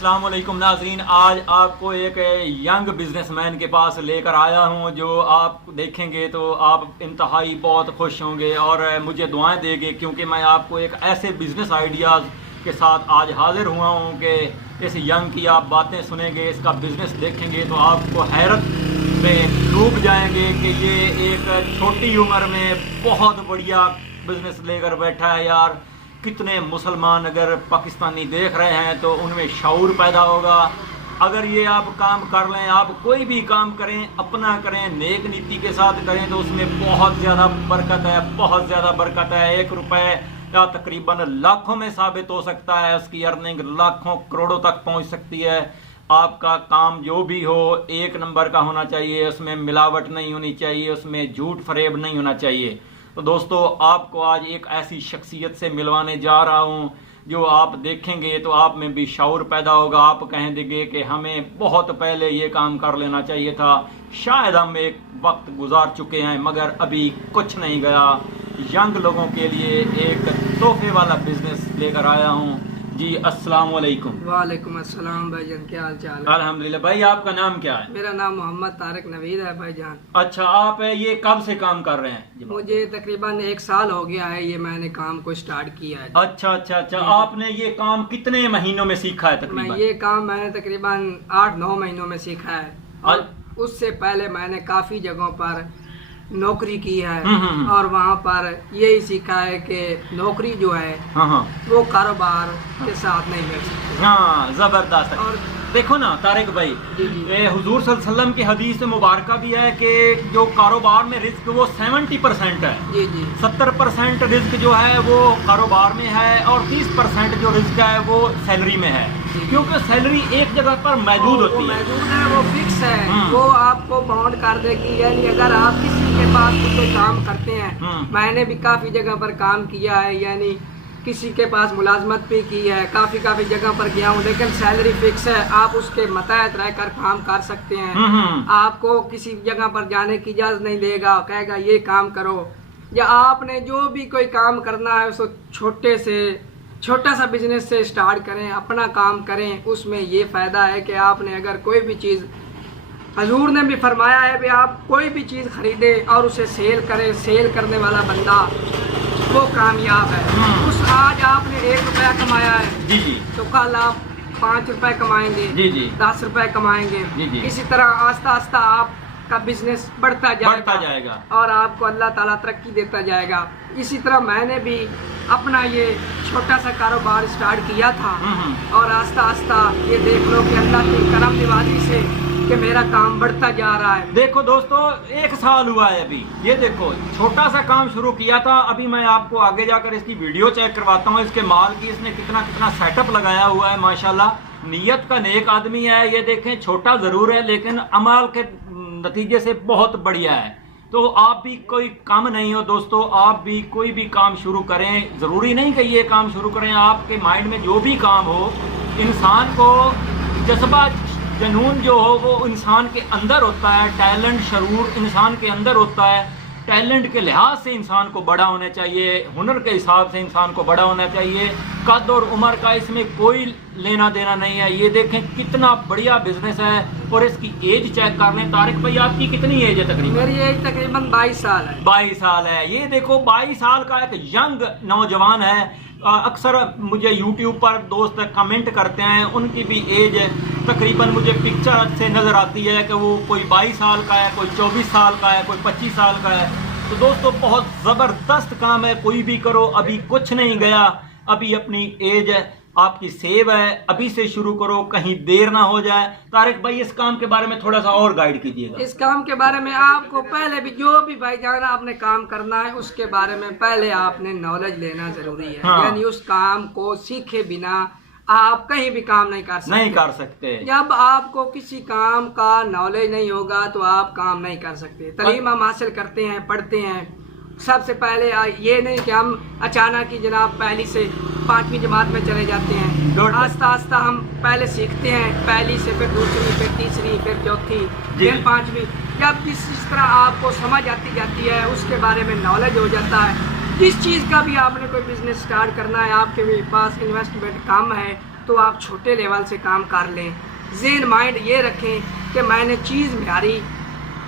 अस्सलाम वालेकुम नाज़रीन, आज आपको एक यंग बिजनेसमैन के पास लेकर आया हूं जो आप देखेंगे तो आप इंतहाई बहुत खुश होंगे और मुझे दुआएं देंगे, क्योंकि मैं आपको एक ऐसे बिज़नेस आइडियाज़ के साथ आज हाजिर हुआ हूं कि इस यंग की आप बातें सुनेंगे, इसका बिज़नेस देखेंगे तो आपको हैरत में डूब जाएंगे कि ये एक छोटी उम्र में बहुत बढ़िया बिज़नेस लेकर बैठा है। यार, कितने मुसलमान अगर पाकिस्तानी देख रहे हैं तो उनमें शऊर पैदा होगा। अगर ये आप काम कर लें, आप कोई भी काम करें, अपना करें, नेक नीति के साथ करें तो उसमें बहुत ज़्यादा बरकत है, बहुत ज़्यादा बरकत है। 1 रुपये या तकरीबन लाखों में साबित हो सकता है, उसकी अर्निंग लाखों करोड़ों तक पहुंच सकती है। आपका काम जो भी हो 1 नंबर का होना चाहिए, उसमें मिलावट नहीं होनी चाहिए, उसमें झूठ फरेब नहीं होना चाहिए। तो दोस्तों, आपको आज एक ऐसी शख्सियत से मिलवाने जा रहा हूँ जो आप देखेंगे तो आप में भी शऊर पैदा होगा। आप कहें देंगे कि हमें बहुत पहले ये काम कर लेना चाहिए था, शायद हम एक वक्त गुजार चुके हैं मगर अभी कुछ नहीं गया। यंग लोगों के लिए एक तोहफे वाला बिजनेस लेकर आया हूँ जी। अस्सलाम वालेकुम। वालेकुम अस्सलाम भाईजान, क्या हाल चाल है? अल्हम्दुलिल्लाह। भाई, आपका नाम क्या है? मेरा नाम मोहम्मद तारिक नवीद है भाईजान। अच्छा, आप ये कब से काम कर रहे हैं? मुझे तकरीबन 1 साल हो गया है, ये मैंने काम को स्टार्ट किया है। अच्छा अच्छा अच्छा। आपने ये काम कितने महीनों में सीखा है तकरीबन? ये काम मैंने तकरीबन 8-9 महीनों में सीखा है और उससे पहले मैंने काफी जगहों पर नौकरी की है और वहाँ पर यही सीखा है कि नौकरी जो है वो कारोबार के साथ नहीं मिल सकती। हाँ, जबरदस्त। और देखो ना तारिक भाई, हुजूर सल्लल्लाहु अलैहि वसल्लम की हदीस मुबारका भी है कि जो कारोबार में रिस्क वो 70% है। जी जी। 70% रिस्क जो है वो कारोबार में है और 30% जो रिस्क है वो सैलरी में है, क्योंकि सैलरी एक जगह पर मौजूद होती है, वो फिक्स है, वो आपको बाउंड कर देगी। यानी अगर आप किसी के पास कोई काम करते हैं, मैंने भी काफी जगह पर काम किया है, यानी किसी के पास मुलाजमत भी की है, काफी जगह पर गया हूँ, लेकिन सैलरी फिक्स है। आप उसके मतहत रहकर काम कर सकते हैं। आपको किसी जगह पर जाने की इजाजत नहीं देगा, कहेगा ये काम करो। या आपने जो भी कोई काम करना है उसको छोटा सा बिजनेस से स्टार्ट करें, अपना काम करें। उसमें ये फायदा है कि आपने अगर कोई भी चीज़, हजूर ने भी फरमाया है कि आप कोई भी चीज़ खरीदे और उसे सेल करें, सेल करने वाला बंदा वो कामयाब है। उस आज आपने 1 रुपया कमाया है जी जी, तो कल आप 5 रुपए कमाएंगे जी जी, 10 रुपए कमाएंगे जी जी। इसी तरह आस्ता आस्ता आपका बिजनेस बढ़ता जाएगा और आपको अल्लाह ताला तरक्की देता जाएगा। इसी तरह मैंने भी अपना ये छोटा सा कारोबार स्टार्ट किया था और आस्ता आस्ता ये देख लो कि अल्लाह की करम निवाजी से कि मेरा काम बढ़ता जा रहा है। देखो दोस्तों, 1 साल हुआ है अभी। ये देखो, छोटा सा काम शुरू किया था। अभी मैं आपको आगे जाकर इसकी वीडियो चेक करवाता हूँ, इसके माल की इसने कितना सेटअप लगाया हुआ है। माशाल्लाह, नीयत का नेक आदमी है। ये देखें, छोटा जरूर है लेकिन अमल के नतीजे से बहुत बढ़िया है। तो आप भी कोई कम नहीं हो दोस्तों, आप भी कोई भी काम शुरू करें, जरूरी नहीं कि ये काम शुरू करें। आपके माइंड में जो भी काम हो, इंसान को जज्बा जुनून जो हो वो इंसान के अंदर होता है, टैलेंट शरूर इंसान के अंदर होता है। टैलेंट के लिहाज से इंसान को बड़ा होना चाहिए, हुनर के हिसाब से इंसान को बड़ा होना चाहिए। कद और उम्र का इसमें कोई लेना देना नहीं है। ये देखें कितना बढ़िया बिजनेस है और इसकी एज चेक कर लें। तारिक भाई, आपकी कितनी एज है तकरीबन? मेरी एज तकरीबन 22 साल है। 22 साल है। ये देखो, 22 साल का एक यंग नौजवान है। अक्सर मुझे YouTube पर दोस्त कमेंट करते हैं, उनकी भी एज तकरीबन मुझे पिक्चर से नज़र आती है कि वो कोई 22 साल का है, कोई 24 साल का है, कोई 25 साल का है। तो दोस्तों, बहुत ज़बरदस्त काम है, कोई भी करो, अभी कुछ नहीं गया, अभी अपनी एज आपकी सेव है, अभी से शुरू करो, कहीं देर ना हो जाए। तारिक भाई, इस काम के बारे में थोड़ा सा और गाइड कीजिएगा। इस काम के बारे में आपको पहले भी जो भी भाईजान आपने काम करना है उसके बारे में पहले आपने नॉलेज लेना जरूरी है। यानी उस काम को सीखे बिना आप कहीं भी काम नहीं कर सकते। जब आपको किसी काम का नॉलेज नहीं होगा तो आप काम नहीं कर सकते। तालीम हम हासिल करते हैं, पढ़ते हैं, सबसे पहले ये नहीं कि हम अचानक ही जनाब पहली से 5वीं जमात में चले जाते हैं। आस्ता आस्ता हम पहले सीखते हैं, पहली से फिर दूसरी, फिर तीसरी, फिर चौथी, फिर 5वीं। जब जिस तरह आपको समझ आती जाती है, उसके बारे में नॉलेज हो जाता है। जिस चीज़ का भी आपने कोई बिजनेस स्टार्ट करना है, आपके पास इन्वेस्टमेंट कम है तो आप छोटे लेवल से काम कर लें। ज़हन माइंड ये रखें कि मैंने चीज़ म्यारी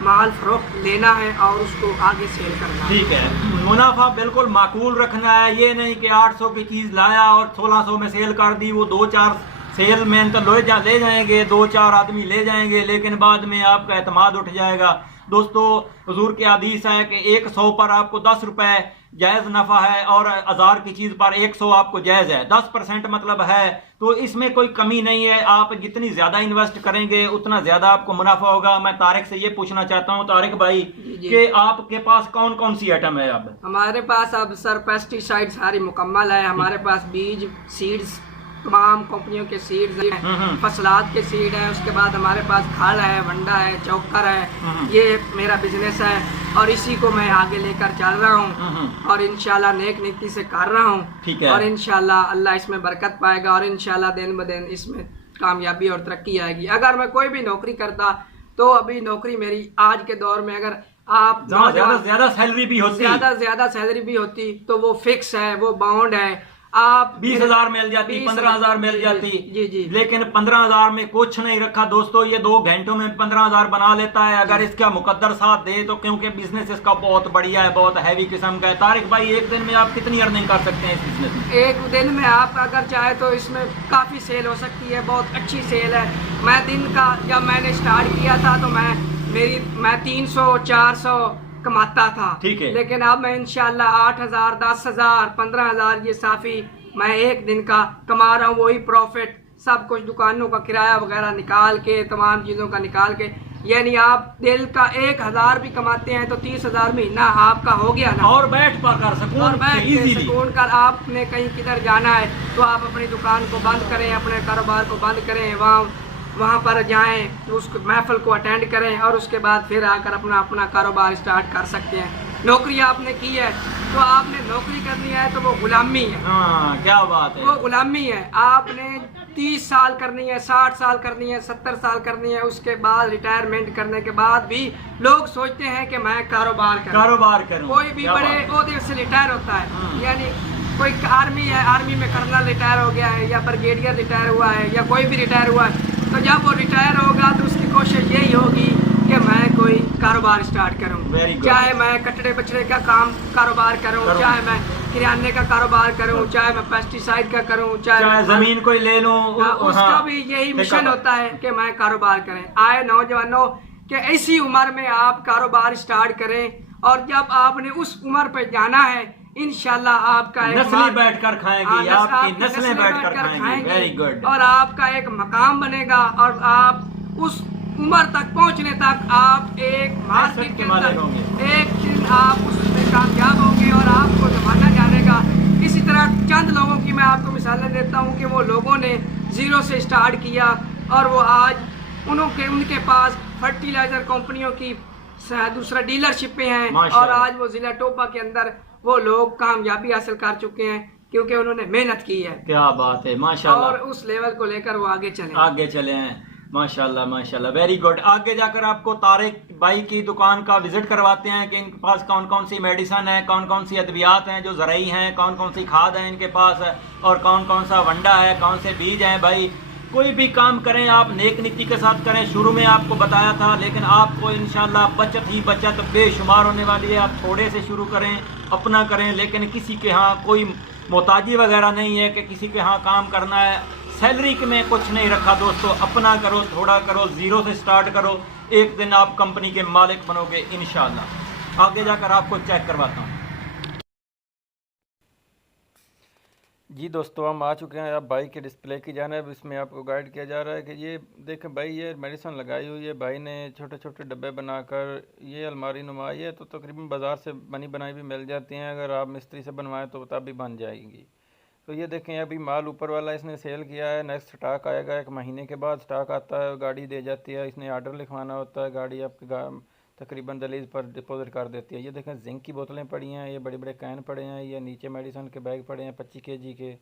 माल फरोख्त लेना है और उसको आगे सेल करना है। ठीक है, मुनाफा बिल्कुल माकूल रखना है। ये नहीं कि 800 की चीज़ लाया और 1600 में सेल कर दी, वो 2-4 सेलमैन तो ले जाएंगे, 2-4 आदमी ले जाएंगे, लेकिन बाद में आपका एतमाद उठ जाएगा। दोस्तों, हुजूर की हदीस है कि 100 पर आपको 10 रुपए जायज़ नफ़ा है और 1000 की चीज़ पर 100 आपको जायज़ है। 10% मतलब है, तो इसमें कोई कमी नहीं है। आप जितनी ज़्यादा इन्वेस्ट करेंगे उतना ज़्यादा आपको मुनाफा होगा। मैं तारिक से ये पूछना चाहता हूँ, तारिक भाई, कि आपके पास कौन कौन सी आइटम है? अब हमारे पास अब सर पेस्टिसाइड सारी मुकम्मल है। हमारे पास बीज, सीड्स, तमाम कंपनियों के सीड्स हैं, फसलात के सीड हैं। उसके बाद हमारे पास खाल है, वंडा है, चौकर है। ये मेरा बिजनेस है और इसी को मैं आगे लेकर चल रहा हूँ और इंशाल्लाह नेक नीति से कर रहा हूँ। ठीक है। और इंशाल्लाह अल्लाह इसमें बरकत पाएगा और इंशाल्लाह दिन ब दिन इसमें कामयाबी और तरक्की आएगी। अगर मैं कोई भी नौकरी करता तो अभी नौकरी मेरी आज के दौर में, अगर आप ज्यादा सैलरी भी होती, ज्यादा सैलरी भी होती तो वो फिक्स है, वो बाउंड है। आप 20,000 मिल जाती, 15,000 मिल जाती। जी। लेकिन 15,000 में कुछ नहीं रखा दोस्तों, ये 2 घंटों में 15,000 बना लेता है अगर इसका मुकद्दर साथ दे तो, क्योंकि बिजनेस इसका बहुत बढ़िया है, बहुत हैवी किस्म का है। तारिक भाई, एक दिन में आप कितनी अर्निंग कर सकते हैं इस बिजनेस में? एक दिन में आप अगर चाहे तो इसमें काफी सेल हो सकती है, बहुत अच्छी सेल है। मैं दिन का, जब मैंने स्टार्ट किया था तो मैं 300-400 कमाता था। ठीक है। लेकिन अब मैं इंशाल्लाह 8,000, 10,000, 15,000 ये साफी मैं एक दिन का कमा रहा हूँ। वही प्रॉफिट सब कुछ दुकानों का किराया वगैरह निकाल के, तमाम चीज़ों का निकाल के, यानी आप दिल का 1,000 भी कमाते हैं तो 30,000 महीना आपका हो गया ना। और बैठ कर सुकून कर आपने कहीं किधर जाना है तो आप अपनी दुकान को बंद करें, अपने कारोबार को बंद करें, वहाँ पर जाएं, उस महफिल को अटेंड करें और उसके बाद फिर आकर अपना कारोबार स्टार्ट कर सकते हैं। नौकरी आपने की है तो आपने नौकरी करनी है तो वो गुलामी है। क्या बात है, वो गुलामी है। आपने 30 साल करनी है, 60 साल करनी है, 70 साल करनी है। उसके बाद रिटायरमेंट करने के बाद भी लोग सोचते हैं कि मैं कारोबार करूं। कोई भी बड़े ओहदे से रिटायर होता है, यानी कोई आर्मी है, आर्मी में कर्नल रिटायर हो गया है या ब्रिगेडियर रिटायर हुआ है या कोई भी रिटायर हुआ है, तो जब वो रिटायर होगा तो उसकी कोशिश यही होगी कि मैं कोई कारोबार स्टार्ट करूं। चाहे मैं कचड़े बचड़े का कारोबार करूं, चाहे मैं किराने का कारोबार करूं, चाहे मैं पेस्टिसाइड का करूं, चाहे जमीन कोई ले लूं, उसका भी यही मिशन होता है कि मैं कारोबार करें। आए नौजवानों कि ऐसी उम्र में आप कारोबार स्टार्ट करें और जब आपने उस उम्र पे जाना है इंशाल्लाह आपका नस्लें बैठकर खाएंगी, आपकी नस्लें बैठकर खाएंगी। Very good. और आपका एक मकाम बनेगा और आप उस उम्र तक पहुंचने तक आप एक मार्केट के अंदर एक दिन आप उसमें कामयाब होंगे और आपको जमाना जानेगा। इसी तरह चंद लोगों की मैं आपको मिसालें देता हूं कि वो लोगों ने जीरो से स्टार्ट किया और वो आज उनके पास फर्टिलाइजर कंपनियों की दूसरा डीलरशिपें हैं और आज वो जिला टोपा के अंदर वो लोग कामयाबी हासिल कर चुके हैं क्योंकि उन्होंने मेहनत की है। क्या बात है, माशाल्लाह। और उस लेवल को लेकर वो आगे चले हैं। माशाल्लाह माशाल्लाह, वेरी गुड। आगे जाकर आपको तारिक भाई की दुकान का विजिट करवाते हैं कि इनके पास कौन कौन सी मेडिसन है, कौन कौन सी अद्वियात हैं जो ज़रूरी हैं, कौन कौन सी खाद है इनके पास है और कौन कौन सा वंडा है, कौन से बीज हैं। भाई, कोई भी काम करें आप नेक नीति के साथ करें। शुरू में आपको बताया था, लेकिन आपको इंशाल्लाह बचत ही बचत बेशुमार होने वाली है। आप थोड़े से शुरू करें, अपना करें, लेकिन किसी के यहाँ कोई मोहताजी वगैरह नहीं है कि किसी के यहाँ काम करना है। सैलरी में कुछ नहीं रखा दोस्तों, अपना करो, थोड़ा करो, ज़ीरो से स्टार्ट करो। एक दिन आप कंपनी के मालिक बनोगे इंशाल्लाह। आगे जाकर आपको चेक करवाता हूँ। जी दोस्तों, हम आ चुके हैं आप बाइक के डिस्प्ले की जानिब। इसमें आपको गाइड किया जा रहा है कि ये देखें भाई, ये मेडिसिन लगाई हुई है भाई ने, छोटे छोटे डब्बे बनाकर। ये अलमारी नुमाई है तो तकरीबन बाज़ार से बनी बनाई भी मिल जाती हैं, अगर आप मिस्त्री से बनवाएं तो तब भी बन जाएंगी। तो ये देखें, अभी माल ऊपर वाला इसने सेल किया है, नेक्स्ट स्टॉक आएगा 1 महीने के बाद। स्टॉक आता है, गाड़ी दे जाती है, इसने आर्डर लिखवाना होता है, गाड़ी आपके तकरीबन दलील पर डिपॉजिट कर देती है। ये देखें, जिंक की बोतलें पड़ी हैं, ये बड़े बड़े कैन पड़े हैं, ये नीचे मेडिसिन के बैग पड़े हैं 25 kg के,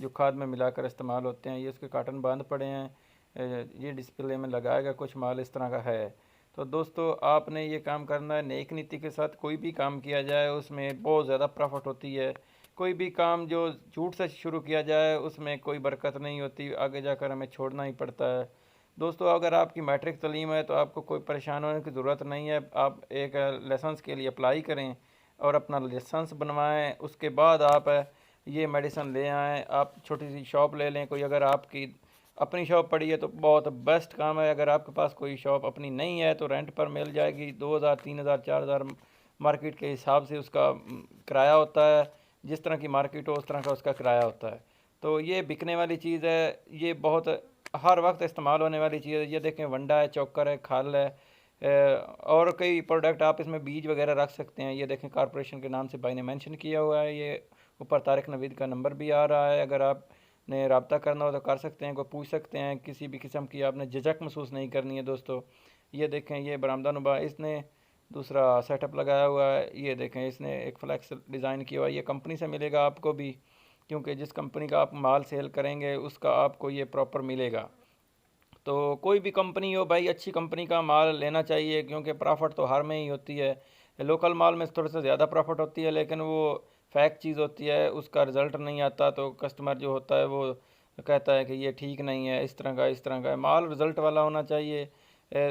जो खाद में मिलाकर इस्तेमाल होते हैं। ये उसके काटन बांध पड़े हैं। ये डिस्प्ले में लगाएगा, कुछ माल इस तरह का है। तो दोस्तों, आपने ये काम करना है नेक नीति के साथ। कोई भी काम किया जाए उसमें बहुत ज़्यादा प्रॉफिट होती है। कोई भी काम जो झूठ से शुरू किया जाए उसमें कोई बरकत नहीं होती, आगे जाकर हमें छोड़ना ही पड़ता है। दोस्तों, अगर आपकी मैट्रिक तलीम है तो आपको कोई परेशान होने की ज़रूरत नहीं है। आप एक लाइसेंस के लिए अप्लाई करें और अपना लाइसेंस बनवाएं, उसके बाद आप ये मेडिसिन ले आएँ। आप छोटी सी शॉप ले लें कोई, अगर आपकी अपनी शॉप पड़ी है तो बहुत बेस्ट काम है। अगर आपके पास कोई शॉप अपनी नहीं है तो रेंट पर मिल जाएगी, 2000 3000 4000 मार्केट के हिसाब से उसका किराया होता है। जिस तरह की मार्केट हो उस तरह का उसका किराया होता है। तो ये बिकने वाली चीज़ है, ये बहुत हर वक्त इस्तेमाल होने वाली चीज़ है। ये देखें, वंडा है, चोकर है, खल है, और कई प्रोडक्ट आप इसमें बीज वगैरह रख सकते हैं। ये देखें, कॉरपोरेशन के नाम से भाई ने मेंशन किया हुआ है। ये ऊपर तारिक नवीद का नंबर भी आ रहा है, अगर आपने रब्ता करना हो तो कर सकते हैं, कोई पूछ सकते हैं। किसी भी किस्म की आपने झिझक महसूस नहीं करनी है दोस्तों। ये देखें, ये बरामदानुबा इसने दूसरा सेटअप लगाया हुआ है। ये देखें, इसने एक फ्लैक्स डिज़ाइन किया हुआ है। ये कंपनी से मिलेगा आपको भी, क्योंकि जिस कंपनी का आप माल सेल करेंगे उसका आपको ये प्रॉपर मिलेगा। तो कोई भी कंपनी हो भाई, अच्छी कंपनी का माल लेना चाहिए, क्योंकि प्रॉफिट तो हर में ही होती है। लोकल माल में थोड़ा सा ज़्यादा प्रॉफिट होती है, लेकिन वो फेक चीज़ होती है, उसका रिज़ल्ट नहीं आता तो कस्टमर जो होता है वो कहता है कि ये ठीक नहीं है, इस तरह का है। माल रिज़ल्ट वाला होना चाहिए।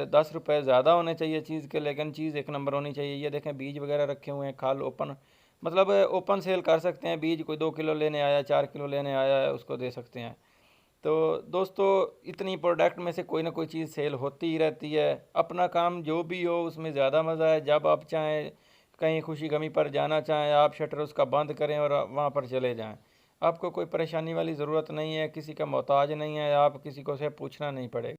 10 रुपये ज़्यादा होने चाहिए चीज़ के, लेकिन चीज़ एक नंबर होनी चाहिए। ये देखें, बीज वगैरह रखे हुए हैं, खाल ओपन, मतलब ओपन सेल कर सकते हैं। बीज कोई 2 किलो लेने आया, 4 किलो लेने आया है, उसको दे सकते हैं। तो दोस्तों, इतनी प्रोडक्ट में से कोई ना कोई चीज़ सेल होती ही रहती है। अपना काम जो भी हो उसमें ज़्यादा मज़ा है। जब आप चाहें, कहीं खुशी गमी पर जाना चाहें, आप शटर उसका बंद करें और वहाँ पर चले जाएं। आपको कोई परेशानी वाली ज़रूरत नहीं है, किसी का मोहताज नहीं है, आप किसी को से पूछना नहीं पड़ेगा।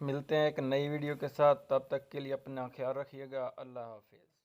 मिलते हैं एक नई वीडियो के साथ, तब तक के लिए अपना ख्याल रखिएगा। अल्लाह हाफिज़।